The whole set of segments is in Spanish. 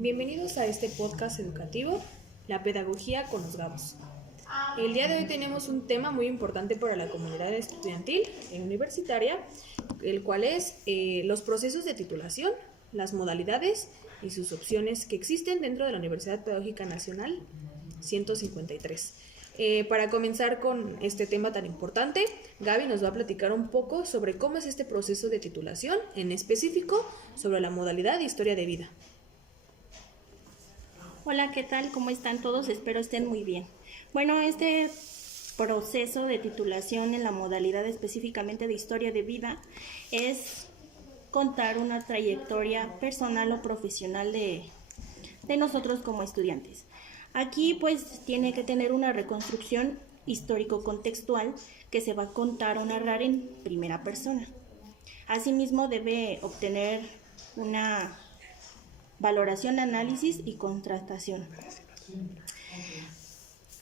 Bienvenidos a este podcast educativo, La Pedagogía con los Gabos. El día de hoy tenemos un tema muy importante para la comunidad estudiantil e universitaria, el cual es los procesos de titulación, las modalidades y sus opciones que existen dentro de la Universidad Pedagógica Nacional 153. Para comenzar con este tema tan importante, Gaby nos va a platicar un poco sobre cómo es este proceso de titulación, en específico sobre la modalidad de historia de vida. Hola, ¿qué tal? ¿Cómo están todos? Espero estén muy bien. Bueno, este proceso de titulación en la modalidad específicamente de historia de vida es contar una trayectoria personal o profesional de nosotros como estudiantes. Aquí pues tiene que tener una reconstrucción histórico-contextual que se va a contar o narrar en primera persona. Asimismo debe obtener una valoración, análisis y contrastación.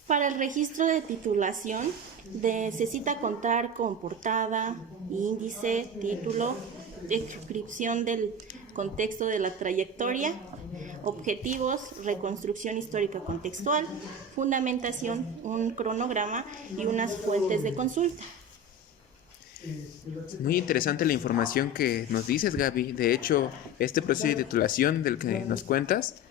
Para el registro de titulación necesita contar con portada, índice, título, descripción del contexto de la trayectoria, objetivos, reconstrucción histórica contextual, fundamentación, un cronograma y unas fuentes de consulta. Muy interesante la información que nos dices, Gaby. De hecho, este proceso de titulación del que nos cuentas,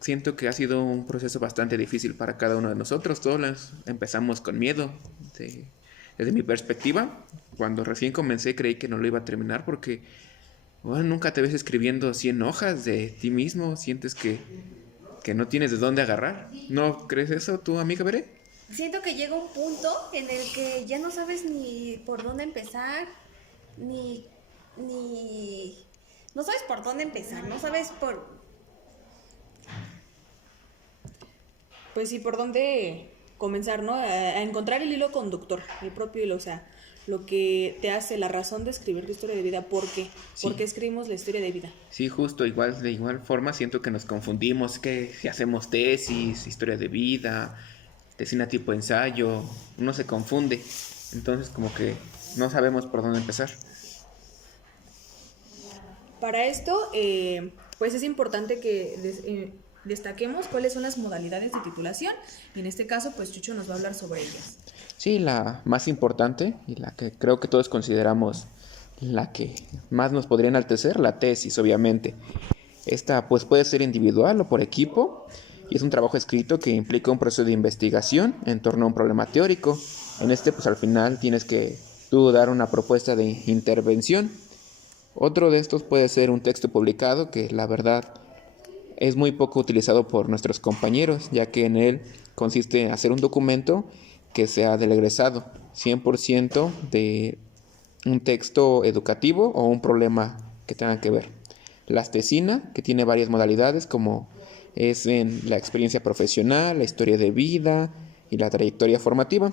siento que ha sido un proceso bastante difícil para cada uno de nosotros. Todos empezamos con miedo. Desde mi perspectiva, cuando recién comencé creí que no lo iba a terminar porque nunca te ves escribiendo 100 hojas de ti mismo. Sientes que no tienes de dónde agarrar. ¿No crees eso, tu amiga Veré? Siento que llega un punto en el que ya no sabes ni por dónde empezar, no sabes por dónde empezar, no sabes Pues sí, por dónde comenzar, ¿no? A encontrar el hilo conductor, el propio hilo, o sea, lo que te hace la razón de escribir tu historia de vida. ¿Por qué? Sí. ¿Por qué escribimos la historia de vida? Sí, justo, de igual forma siento que nos confundimos, que si hacemos tesis, historia de vida, tesina tipo ensayo, uno se confunde, entonces como que no sabemos por dónde empezar. Para esto, pues es importante que destaquemos cuáles son las modalidades de titulación, y en este caso, pues Chucho nos va a hablar sobre ellas. Sí, la más importante y la que creo que todos consideramos la que más nos podría enaltecer, la tesis, obviamente. Esta pues puede ser individual o por equipo y es un trabajo escrito que implica un proceso de investigación en torno a un problema teórico. En este pues al final tienes que tú dar una propuesta de intervención. Otro de estos puede ser un texto publicado que la verdad es muy poco utilizado por nuestros compañeros, ya que en él consiste en hacer un documento que sea del egresado, 100% de un texto educativo o un problema que tenga que ver. La tesina, que tiene varias modalidades como es en la experiencia profesional, la historia de vida y la trayectoria formativa.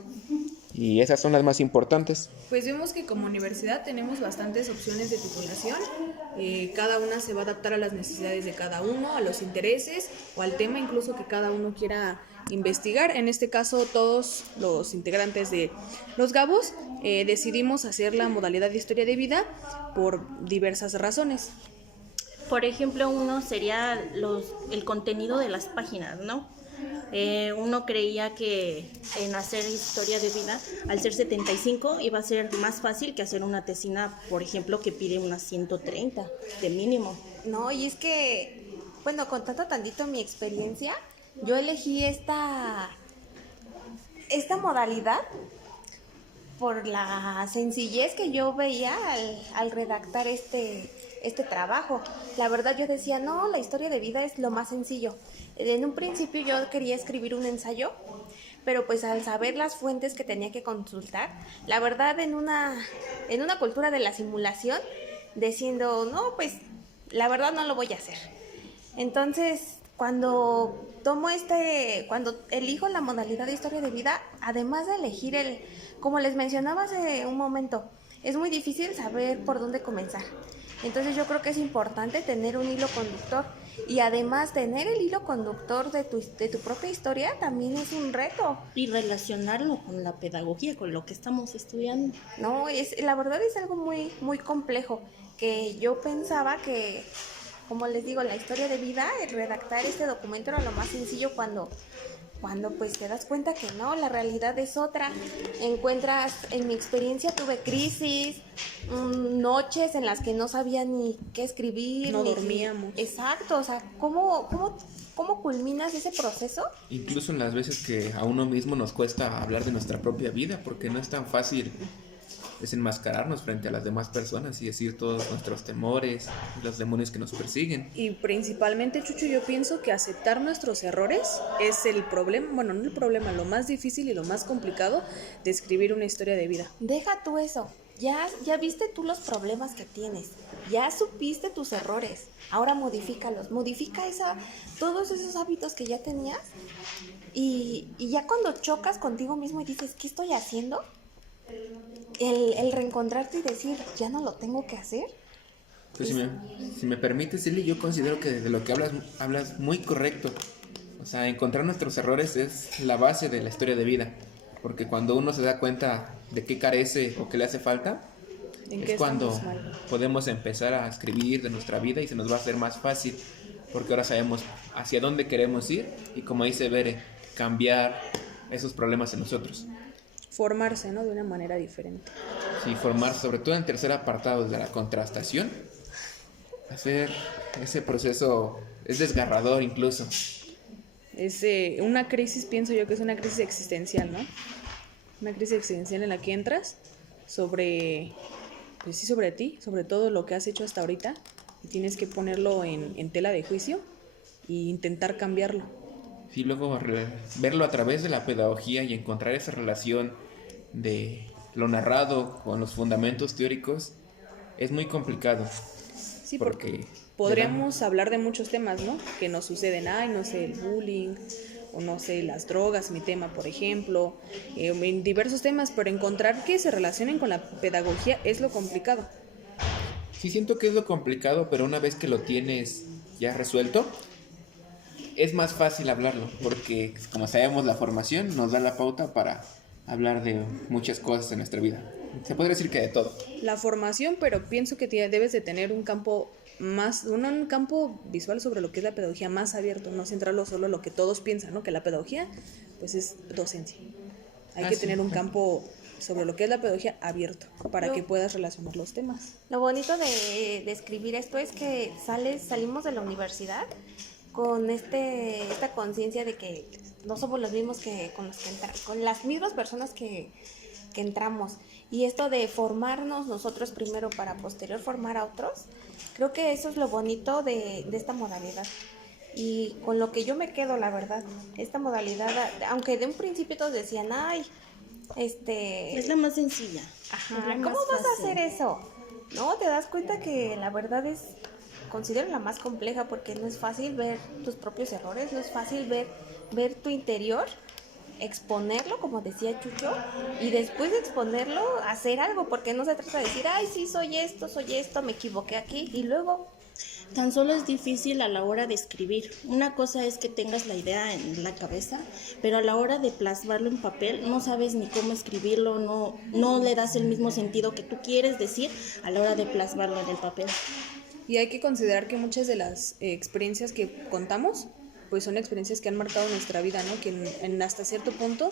Y esas son las más importantes. Pues vemos que como universidad tenemos bastantes opciones de titulación. Cada una se va a adaptar a las necesidades de cada uno, a los intereses o al tema incluso que cada uno quiera investigar. En este caso, todos los integrantes de los Gabos decidimos hacer la modalidad de historia de vida por diversas razones. Por ejemplo, uno sería el contenido de las páginas, ¿no? Uno creía que en hacer historia de vida, al ser 75, iba a ser más fácil que hacer una tesina, por ejemplo, que pide unas 130 de mínimo. No, y es que, bueno, contando tantito mi experiencia, yo elegí esta modalidad por la sencillez que yo veía al redactar este trabajo. La verdad yo decía, no, la historia de vida es lo más sencillo. En un principio yo quería escribir un ensayo, pero pues al saber las fuentes que tenía que consultar, la verdad en una cultura de la simulación, diciendo, no, pues la verdad no lo voy a hacer. Entonces, cuando elijo la modalidad de historia de vida, además de elegir como les mencionaba hace un momento, es muy difícil saber por dónde comenzar. Entonces yo creo que es importante tener un hilo conductor, y además tener el hilo conductor de tu propia historia también es un reto. Y relacionarlo con la pedagogía, con lo que estamos estudiando. No, la verdad es algo muy, muy complejo, que yo pensaba que como les digo, la historia de vida, el redactar este documento era lo más sencillo cuando pues te das cuenta que no, la realidad es otra. Encuentras, en mi experiencia tuve crisis, noches en las que no sabía ni qué escribir. No dormíamos. Exacto, o sea, ¿cómo culminas ese proceso? Incluso en las veces que a uno mismo nos cuesta hablar de nuestra propia vida, porque no es tan fácil desenmascararnos frente a las demás personas y decir todos nuestros temores, los demonios que nos persiguen. Y principalmente, Chucho, yo pienso que aceptar nuestros errores es el problema, bueno, no el problema, lo más difícil y lo más complicado de escribir una historia de vida. Deja tú eso. Ya viste tú los problemas que tienes, ya supiste tus errores, ahora modifícalos, modifica todos esos hábitos que ya tenías y ya cuando chocas contigo mismo y dices, ¿qué estoy haciendo? El reencontrarte y decir, ya no lo tengo que hacer. Pues si me permites, Lili, yo considero que de lo que hablas muy correcto. O sea, encontrar nuestros errores es la base de la historia de vida. Porque cuando uno se da cuenta de qué carece o qué le hace falta, es cuando podemos empezar a escribir de nuestra vida y se nos va a hacer más fácil. Porque ahora sabemos hacia dónde queremos ir y, como dice Bere, cambiar esos problemas en nosotros. Formarse, ¿no? De una manera diferente. Sí, formarse, sobre todo en el tercer apartado de la contrastación. Hacer ese proceso es desgarrador incluso. Es una crisis, pienso yo que es una crisis existencial, ¿no? Una crisis existencial en la que entras sobre ti, sobre todo lo que has hecho hasta ahorita, y tienes que ponerlo en tela de juicio e intentar cambiarlo. Sí, luego verlo a través de la pedagogía y encontrar esa relación de lo narrado con los fundamentos teóricos es muy complicado. Sí, porque podríamos hablar de muchos temas, ¿no? Que nos suceden, no sé, el bullying, o no sé, las drogas, mi tema, por ejemplo, en diversos temas, pero encontrar que se relacionen con la pedagogía es lo complicado. Sí, siento que es lo complicado, pero una vez que lo tienes ya resuelto, es más fácil hablarlo, porque como sabemos, la formación nos da la pauta para hablar de muchas cosas en nuestra vida. Se podría decir que de todo. La formación, pero pienso que debes de tener un campo un campo visual sobre lo que es la pedagogía más abierto, no centrarlo solo en lo que todos piensan, ¿no? Que la pedagogía, pues, es docencia. Hay que tener un campo sobre lo que es la pedagogía abierto para que puedas relacionar los temas. Lo bonito de escribir esto es que salimos de la universidad con esta conciencia de que no somos los mismos que con las mismas personas que entramos, y esto de formarnos nosotros primero para posterior formar a otros, creo que eso es lo bonito de esta modalidad, y con lo que yo me quedo, la verdad, esta modalidad, aunque de un principio todos decían, es la más sencilla. Ajá, ¿cómo vas a hacer eso? No, te das cuenta que la verdad considero la más compleja, porque no es fácil ver tus propios errores, no es fácil ver tu interior, exponerlo, como decía Chucho, y después de exponerlo, hacer algo, porque no se trata de decir, sí, soy esto, me equivoqué aquí, y luego... Tan solo es difícil a la hora de escribir. Una cosa es que tengas la idea en la cabeza, pero a la hora de plasmarlo en papel no sabes ni cómo escribirlo, no le das el mismo sentido que tú quieres decir a la hora de plasmarlo en el papel. Y hay que considerar que muchas de las experiencias que contamos, pues son experiencias que han marcado nuestra vida, ¿no? Que en hasta cierto punto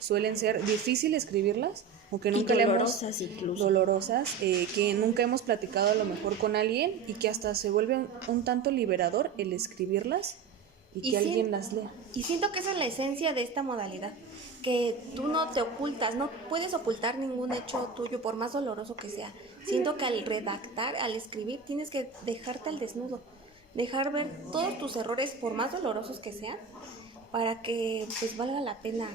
suelen ser difíciles escribirlas, o que nunca dolorosas incluso. Dolorosas, que nunca hemos platicado a lo mejor con alguien, y que hasta se vuelve un tanto liberador el escribirlas y que alguien las lea. Y siento que esa es la esencia de esta modalidad, que tú no te ocultas, no puedes ocultar ningún hecho tuyo, por más doloroso que sea. Siento que al redactar, al escribir, tienes que dejarte al desnudo, dejar ver todos tus errores, por más dolorosos que sean, para que pues valga la pena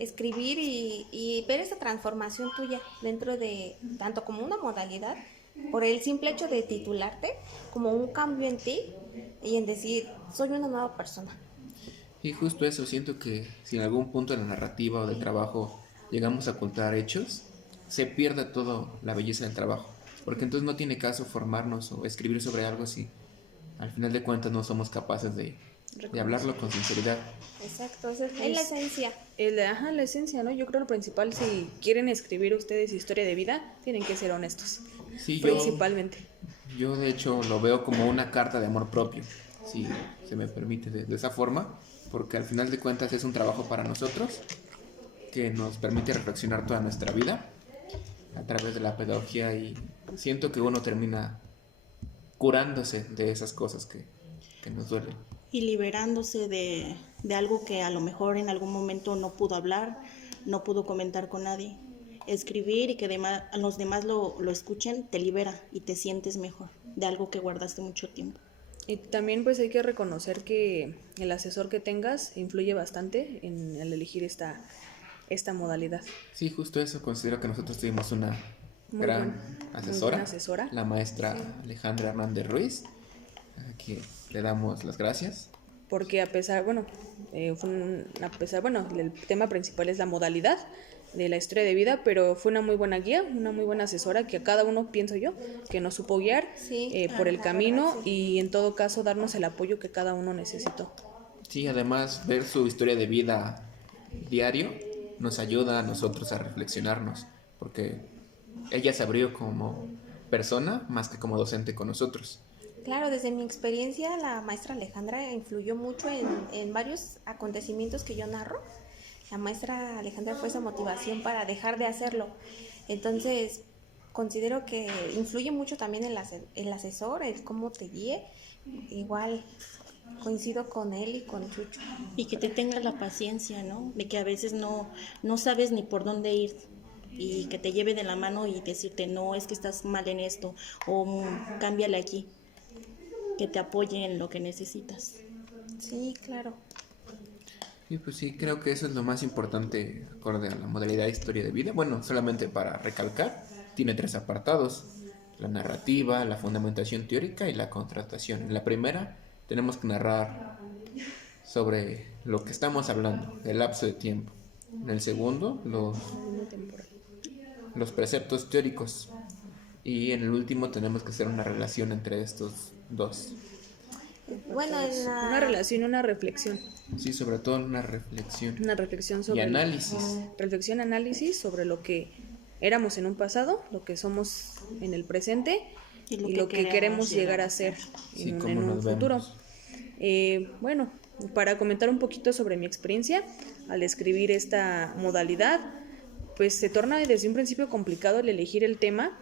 escribir y ver esa transformación tuya dentro de, tanto como una modalidad, por el simple hecho de titularte, como un cambio en ti y en decir, soy una nueva persona. Y justo eso, siento que si en algún punto de la narrativa o del trabajo llegamos a ocultar hechos, se pierde toda la belleza del trabajo, porque entonces no tiene caso formarnos o escribir sobre algo si al final de cuentas no somos capaces de hablarlo con sinceridad. Exacto, esa es la esencia. La esencia, ¿no? Yo creo lo principal, si quieren escribir ustedes historia de vida, tienen que ser honestos. Sí, principalmente. Yo de hecho lo veo como una carta de amor propio, si se me permite de esa forma, porque al final de cuentas es un trabajo para nosotros que nos permite reflexionar toda nuestra vida a través de la pedagogía, y siento que uno termina curándose de esas cosas que nos duelen. Y liberándose de algo que a lo mejor en algún momento no pudo hablar, no pudo comentar con nadie. Escribir y que los demás lo escuchen te libera y te sientes mejor de algo que guardaste mucho tiempo. Y también pues hay que reconocer que el asesor que tengas influye bastante en el elegir esta modalidad. Sí, justo eso, considero que nosotros tuvimos una Muy gran buena asesora, la maestra Alejandra Hernández Ruiz, a quien le damos las gracias. Porque a pesar, el tema principal es la modalidad de la historia de vida, pero fue una muy buena guía, una muy buena asesora que a cada uno, pienso yo, que nos supo guiar por el camino y en todo caso darnos el apoyo que cada uno necesitó. Sí, además ver su historia de vida diario nos ayuda a nosotros a reflexionarnos, porque ella se abrió como persona más que como docente con nosotros. Claro, desde mi experiencia, la maestra Alejandra influyó mucho en varios acontecimientos que yo narro. La maestra Alejandra fue esa motivación para dejar de hacerlo. Entonces, considero que influye mucho también el asesor, el cómo te guíe. Igual coincido con él y con Chucho. Y que te tengas la paciencia, ¿no? De que a veces no sabes ni por dónde ir y que te lleve de la mano y decirte, no, es que estás mal en esto o cámbiale aquí. Que te apoye en lo que necesitas. Sí, claro. Y pues sí, creo que eso es lo más importante acorde a la modalidad de historia de vida. Bueno, solamente para recalcar, tiene 3 apartados: la narrativa, la fundamentación teórica y la contrastación. En la primera tenemos que narrar sobre lo que estamos hablando, el lapso de tiempo. En el segundo, los preceptos teóricos. Y en el último tenemos que hacer una relación entre estos dos. Bueno, una relación, una reflexión. Sí, sobre todo una reflexión. Una reflexión sobre... Y análisis. Reflexión, análisis sobre lo que éramos en un pasado, lo que somos en el presente y lo que queremos llegar a ser en un futuro. Bueno, para comentar un poquito sobre mi experiencia al escribir esta modalidad, pues se torna desde un principio complicado el elegir el tema.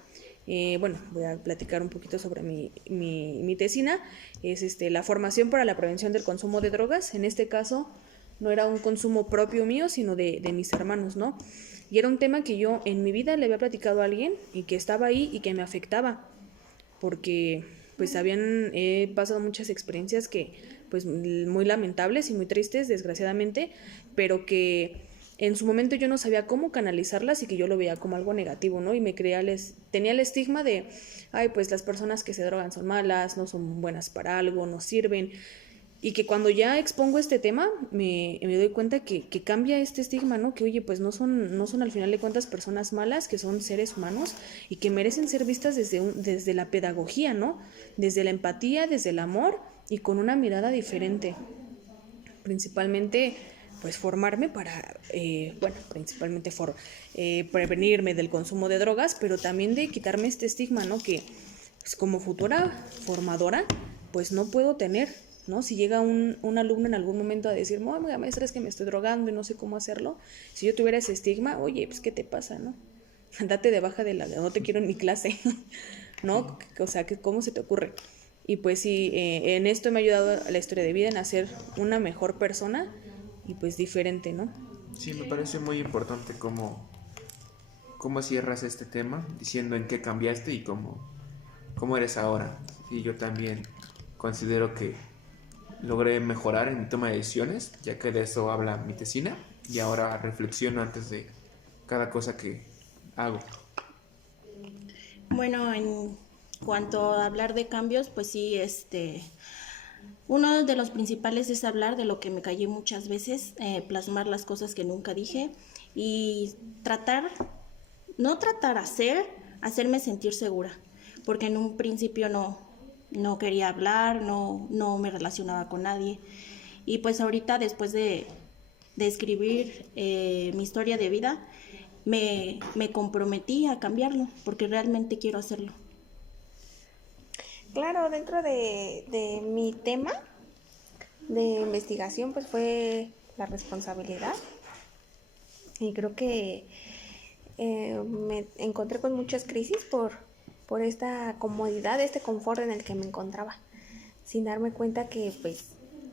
Voy a platicar un poquito sobre mi tesina. Es la formación para la prevención del consumo de drogas. En este caso no era un consumo propio mío, sino de mis hermanos, ¿no? Y era un tema que yo en mi vida le había platicado a alguien y que estaba ahí y que me afectaba, porque pues he pasado muchas experiencias que pues muy lamentables y muy tristes, desgraciadamente, pero que en su momento yo no sabía cómo canalizarlas y que yo lo veía como algo negativo, ¿no? Y tenía el estigma de, pues las personas que se drogan son malas, no son buenas para algo, no sirven. Y que cuando ya expongo este tema, me doy cuenta que cambia este estigma, ¿no? Que oye, pues no son al final de cuentas personas malas, que son seres humanos y que merecen ser vistas desde la pedagogía, ¿no? Desde la empatía, desde el amor y con una mirada diferente. Principalmente pues formarme para, principalmente prevenirme del consumo de drogas, pero también de quitarme este estigma, ¿no? Que pues, como futura formadora, pues no puedo tener, ¿no? Si llega un alumno en algún momento a decir, maestra, es que me estoy drogando y no sé cómo hacerlo, si yo tuviera ese estigma, oye, pues ¿qué te pasa, no? Date de baja no te quiero en mi clase, ¿no? O sea, ¿cómo se te ocurre? Y pues sí, en esto me ha ayudado la historia de vida, en hacer una mejor persona y pues diferente, ¿no? Sí, me parece muy importante cómo cierras este tema, diciendo en qué cambiaste y cómo eres ahora. Y yo también considero que logré mejorar en mi toma de decisiones, ya que de eso habla mi tesina, y ahora reflexiono antes de cada cosa que hago. Bueno, en cuanto a hablar de cambios, pues sí, uno de los principales es hablar de lo que me callé muchas veces, plasmar las cosas que nunca dije y hacerme sentir segura, porque en un principio no quería hablar, no me relacionaba con nadie. Y pues ahorita, después de escribir mi historia de vida, me comprometí a cambiarlo, porque realmente quiero hacerlo. Claro, dentro de mi tema de investigación, pues fue la responsabilidad. Y creo que me encontré con muchas crisis por esta comodidad, este confort en el que me encontraba, sin darme cuenta que pues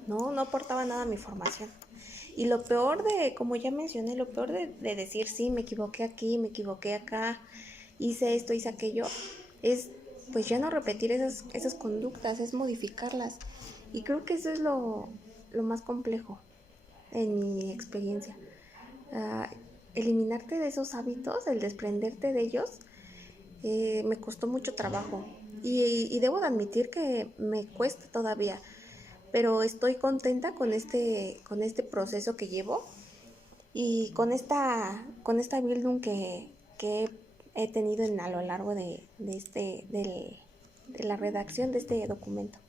no aportaba nada a mi formación. Y lo peor como ya mencioné, lo peor de decir sí, me equivoqué aquí, me equivoqué acá, hice esto, hice aquello, es pues ya no repetir esas conductas, es modificarlas. Y creo que eso es lo más complejo en mi experiencia. Eliminarte de esos hábitos, el desprenderte de ellos, me costó mucho trabajo. Y debo de admitir que me cuesta todavía, pero estoy contenta con este proceso que llevo y con esta Bildung que he tenido a lo largo de la redacción de este documento.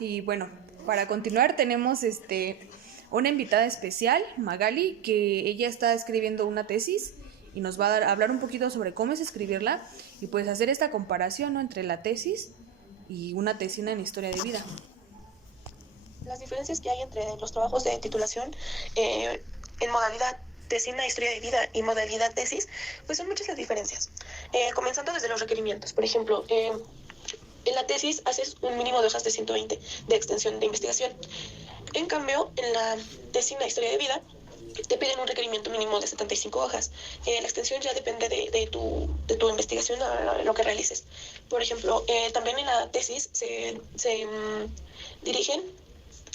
Y bueno, para continuar tenemos una invitada especial, Magali, que ella está escribiendo una tesis y nos va a hablar un poquito sobre cómo es escribirla y pues hacer esta comparación, ¿no?, entre la tesis y una tesina en historia de vida. Las diferencias que hay entre los trabajos de titulación en modalidad tesina, historia de vida y modalidad tesis, pues son muchas las diferencias. Comenzando desde los requerimientos. Por ejemplo, en la tesis haces un mínimo de hojas de 120 de extensión de investigación. En cambio, en la tesina, historia de vida, te piden un requerimiento mínimo de 75 hojas. La extensión ya depende de tu investigación, lo que realices. Por ejemplo, también en la tesis se dirigen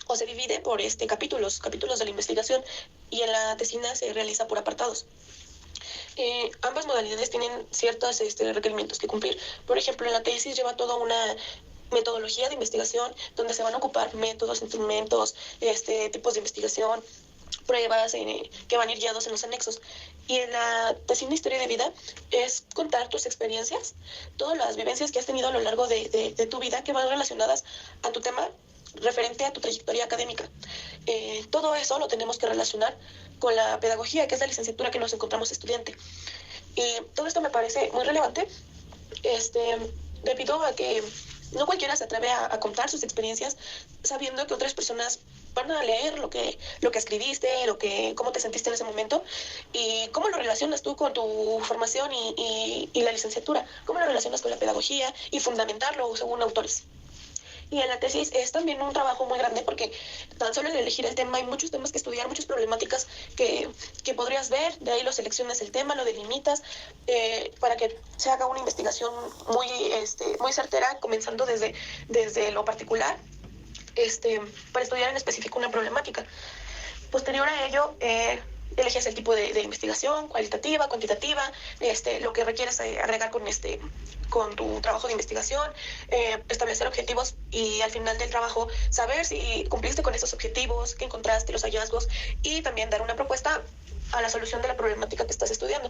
o se divide por capítulos de la investigación, y en la tesina se realiza por apartados. Ambas modalidades tienen ciertos requerimientos que cumplir. Por ejemplo, en la tesis lleva toda una metodología de investigación donde se van a ocupar métodos, instrumentos, tipos de investigación, pruebas que van a ir guiados en los anexos. Y en la tesina de historia de vida es contar tus experiencias, todas las vivencias que has tenido a lo largo de tu vida que van relacionadas a tu tema referente a tu trayectoria académica. Todo eso lo tenemos que relacionar con la pedagogía, que es la licenciatura que nos encontramos estudiante. Y todo esto me parece muy relevante, debido a que no cualquiera se atreve a contar sus experiencias sabiendo que otras personas van a leer lo que escribiste, cómo te sentiste en ese momento y cómo lo relacionas tú con tu formación y la licenciatura, cómo lo relacionas con la pedagogía y fundamentarlo según autores. Y en la tesis es también un trabajo muy grande porque tan solo en elegir el tema hay muchos temas que estudiar, muchas problemáticas que podrías ver, de ahí lo seleccionas el tema, lo delimitas, para que se haga una investigación muy certera, comenzando desde lo particular, para estudiar en específico una problemática. Posterior a ello, eliges el tipo de investigación, cualitativa, cuantitativa, lo que requieres agregar con tu trabajo de investigación, establecer objetivos y al final del trabajo saber si cumpliste con esos objetivos, qué encontraste, los hallazgos y también dar una propuesta a la solución de la problemática que estás estudiando.